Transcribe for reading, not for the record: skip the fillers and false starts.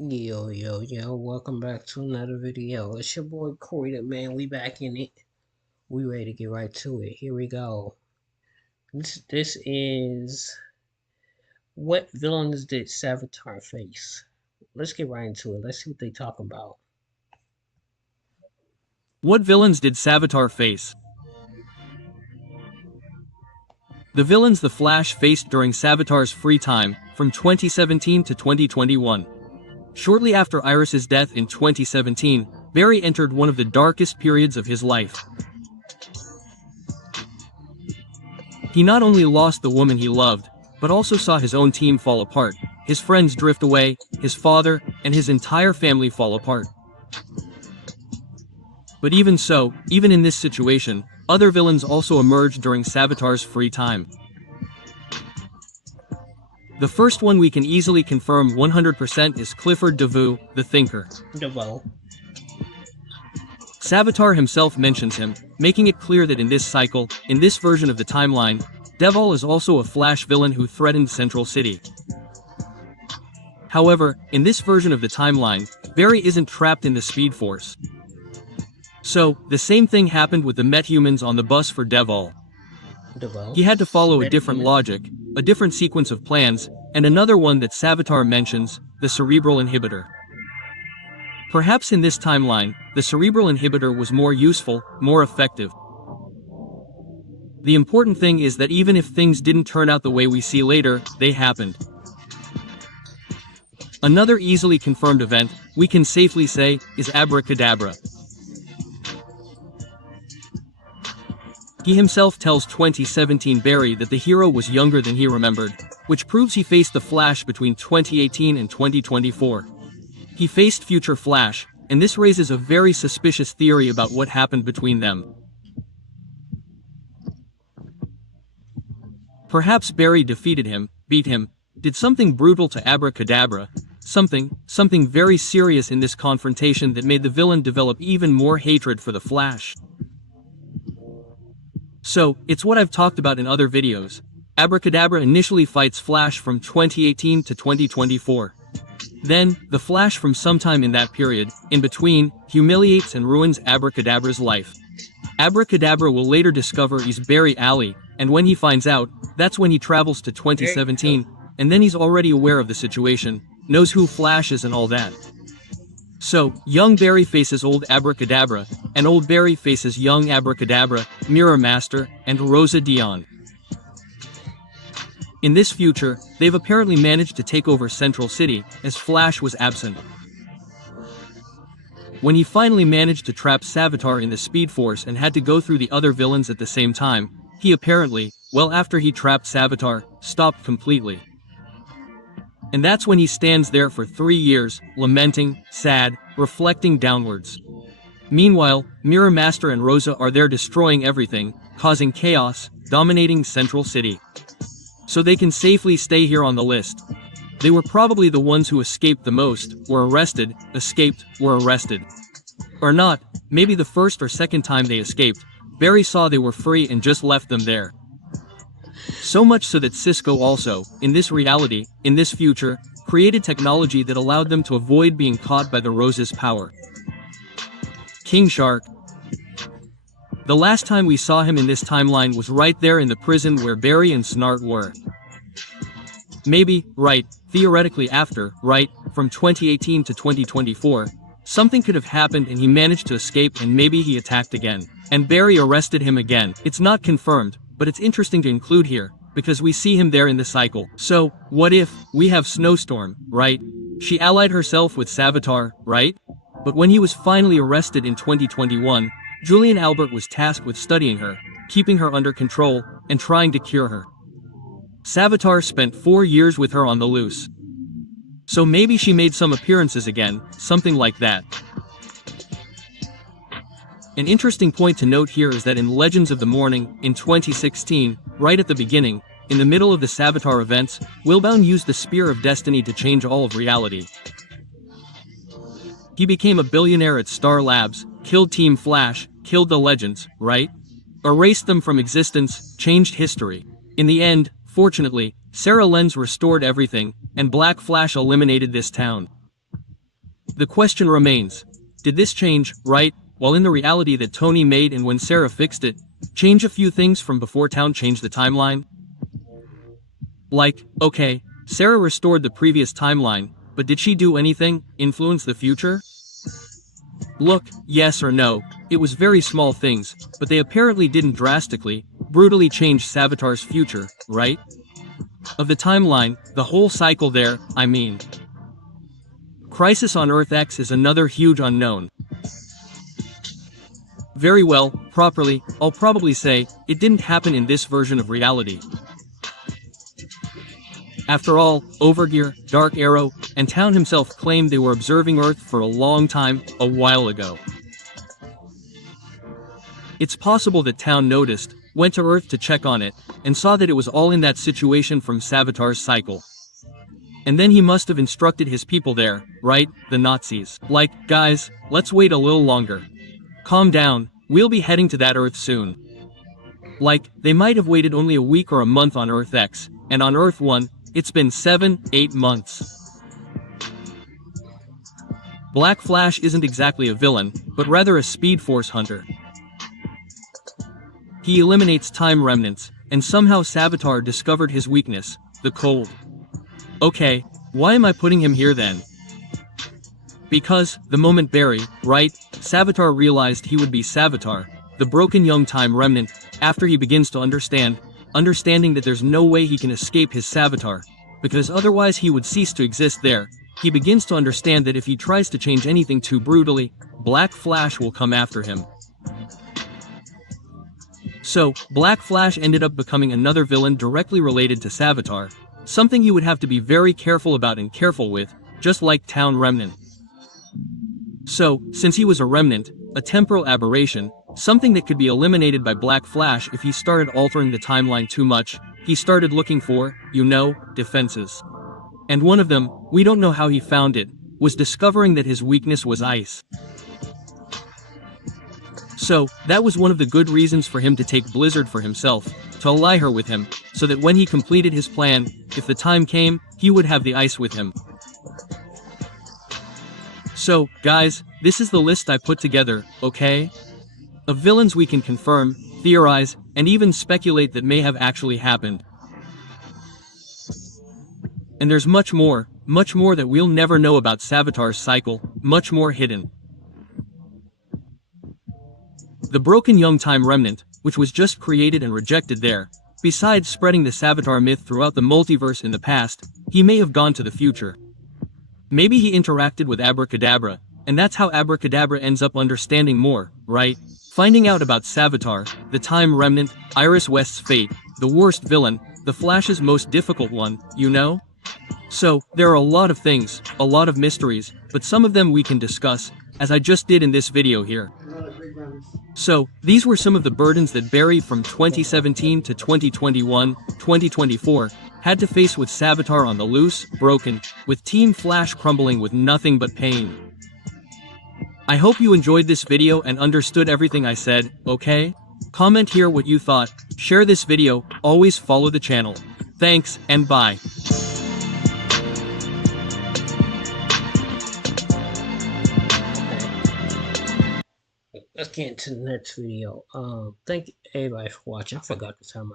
Yo, welcome back to another video. It's your boy Corey the man. We back in it. We ready to get right to it. Here we go. This is what villains did Savitar face? Let's get right into it. Let's see what they talking about. What villains did Savitar face? The villains the Flash faced during Savitar's free time, from 2017 to 2021. Shortly after Iris's death in 2017, Barry entered one of the darkest periods of his life. He not only lost the woman he loved, but also saw his own team fall apart, his friends drift away, his father, and his entire family fall apart. But even so, even in this situation, other villains also emerged during Savitar's free time. The first one we can easily confirm 100% is Clifford DeVoe, the Thinker. DeVoe. Savitar himself mentions him, making it clear that in this cycle, in this version of the timeline, Devil is also a Flash villain who threatened Central City. However, in this version of the timeline, Barry isn't trapped in the Speed Force. So, the same thing happened with the Methumans on the bus for Devil. He had to follow a different logic, a different sequence of plans, and another one that Savitar mentions, the cerebral inhibitor. Perhaps in this timeline, the cerebral inhibitor was more useful, more effective. The important thing is that even if things didn't turn out the way we see later, they happened. Another easily confirmed event, we can safely say, is Abracadabra. He himself tells 2017 Barry that the hero was younger than he remembered, which proves he faced the Flash between 2018 and 2024. He faced future Flash, and this raises a very suspicious theory about what happened between them. Perhaps Barry defeated him, beat him, did something brutal to Abracadabra, something very serious in this confrontation that made the villain develop even more hatred for the Flash. So, it's what I've talked about in other videos. Abracadabra initially fights Flash from 2018 to 2024. Then, the Flash from sometime in that period, in between, humiliates and ruins Abracadabra's life. Abracadabra will later discover he's Barry Alley, and when he finds out, that's when he travels to 2017, and then he's already aware of the situation, knows who Flash is and all that. So, young Barry faces old Abracadabra, and old Barry faces young Abracadabra, Mirror Master, and Rosa Dion. In this future, they've apparently managed to take over Central City, as Flash was absent. When he finally managed to trap Savitar in the Speed Force and had to go through the other villains at the same time, he apparently, well after he trapped Savitar, stopped completely. And that's when he stands there for 3 years, lamenting, sad, reflecting downwards. Meanwhile, Mirror Master and Rosa are there destroying everything, causing chaos, dominating Central City. So they can safely stay here on the list. They were probably the ones who escaped the most, were arrested, escaped, were arrested. Or not, maybe the first or second time they escaped, Barry saw they were free and just left them there. So much so that Cisco also, in this reality, in this future, created technology that allowed them to avoid being caught by the Rose's power. King Shark. The last time we saw him in this timeline was right there in the prison where Barry and Snart were. Maybe, right, theoretically after, right, from 2018 to 2024, something could have happened and he managed to escape and maybe he attacked again. And Barry arrested him again. It's not confirmed, but it's interesting to include here, because we see him there in the cycle. So, what if, we have Snowstorm, right? She allied herself with Savitar, right? But when he was finally arrested in 2021, Julian Albert was tasked with studying her, keeping her under control, and trying to cure her. Savitar spent 4 years with her on the loose. So maybe she made some appearances again, something like that. An interesting point to note here is that in Legends of the Morning, in 2016, right at the beginning, in the middle of the Savitar events, Willbound used the Spear of Destiny to change all of reality. He became a billionaire at Star Labs, killed Team Flash, killed the Legends, right? Erased them from existence, changed history. In the end, fortunately, Sarah Lenz restored everything, and Black Flash eliminated this town. The question remains, did this change, right, while in the reality that Tony made and when Sarah fixed it, change a few things from before Town changed the timeline? Like, okay, Sarah restored the previous timeline, but did she do anything, influence the future? Look, yes or no, it was very small things, but they apparently didn't drastically, brutally change Savitar's future, right? Of the timeline, the whole cycle there, I mean. Crisis on Earth X is another huge unknown. Very well, properly, I'll probably say, it didn't happen in this version of reality. After all, Overgear, Dark Arrow, and Town himself claimed they were observing Earth for a long time, a while ago. It's possible that Town noticed, went to Earth to check on it, and saw that it was all in that situation from Savitar's cycle. And then he must have instructed his people there, right, the Nazis. Like, guys, let's wait a little longer. Calm down, we'll be heading to that Earth soon. Like, they might have waited only a week or a month on Earth X, and on Earth 1, it's been 7-8 months. Black Flash isn't exactly a villain, but rather a Speed Force hunter. He eliminates time remnants, and somehow Savitar discovered his weakness, the cold. Okay, why am I putting him here then? Because, the moment Barry, right, Savitar realized he would be Savitar, the broken young time remnant, after he begins to understanding that there's no way he can escape his Savitar, because otherwise he would cease to exist there, he begins to understand that if he tries to change anything too brutally, Black Flash will come after him. So, Black Flash ended up becoming another villain directly related to Savitar, something he would have to be very careful about and careful with, just like Town Remnant. So, since he was a remnant, a temporal aberration, something that could be eliminated by Black Flash if he started altering the timeline too much, he started looking for, defenses. And one of them, we don't know how he found it, was discovering that his weakness was ice. So, that was one of the good reasons for him to take Blizzard for himself, to ally her with him, so that when he completed his plan, if the time came, he would have the ice with him. So, guys, this is the list I put together, okay? Of villains we can confirm, theorize, and even speculate that may have actually happened. And there's much more that we'll never know about Savitar's cycle, much more hidden. The broken young time remnant, which was just created and rejected there, besides spreading the Savitar myth throughout the multiverse in the past, he may have gone to the future. Maybe he interacted with Abracadabra, and that's how Abracadabra ends up understanding more, right? Finding out about Savitar, the Time Remnant, Iris West's fate, the worst villain, the Flash's most difficult one, So, there are a lot of things, a lot of mysteries, but some of them we can discuss, as I just did in this video here. So, these were some of the burdens that Barry from 2017 to 2021, 2024, had to face with Savitar on the loose, broken, with Team Flash crumbling with nothing but pain. I hope you enjoyed this video and understood everything I said, okay? Comment here what you thought, share this video, always follow the channel. Thanks, and bye. Let's get into the next video. Thank everybody for watching. I forgot to tell my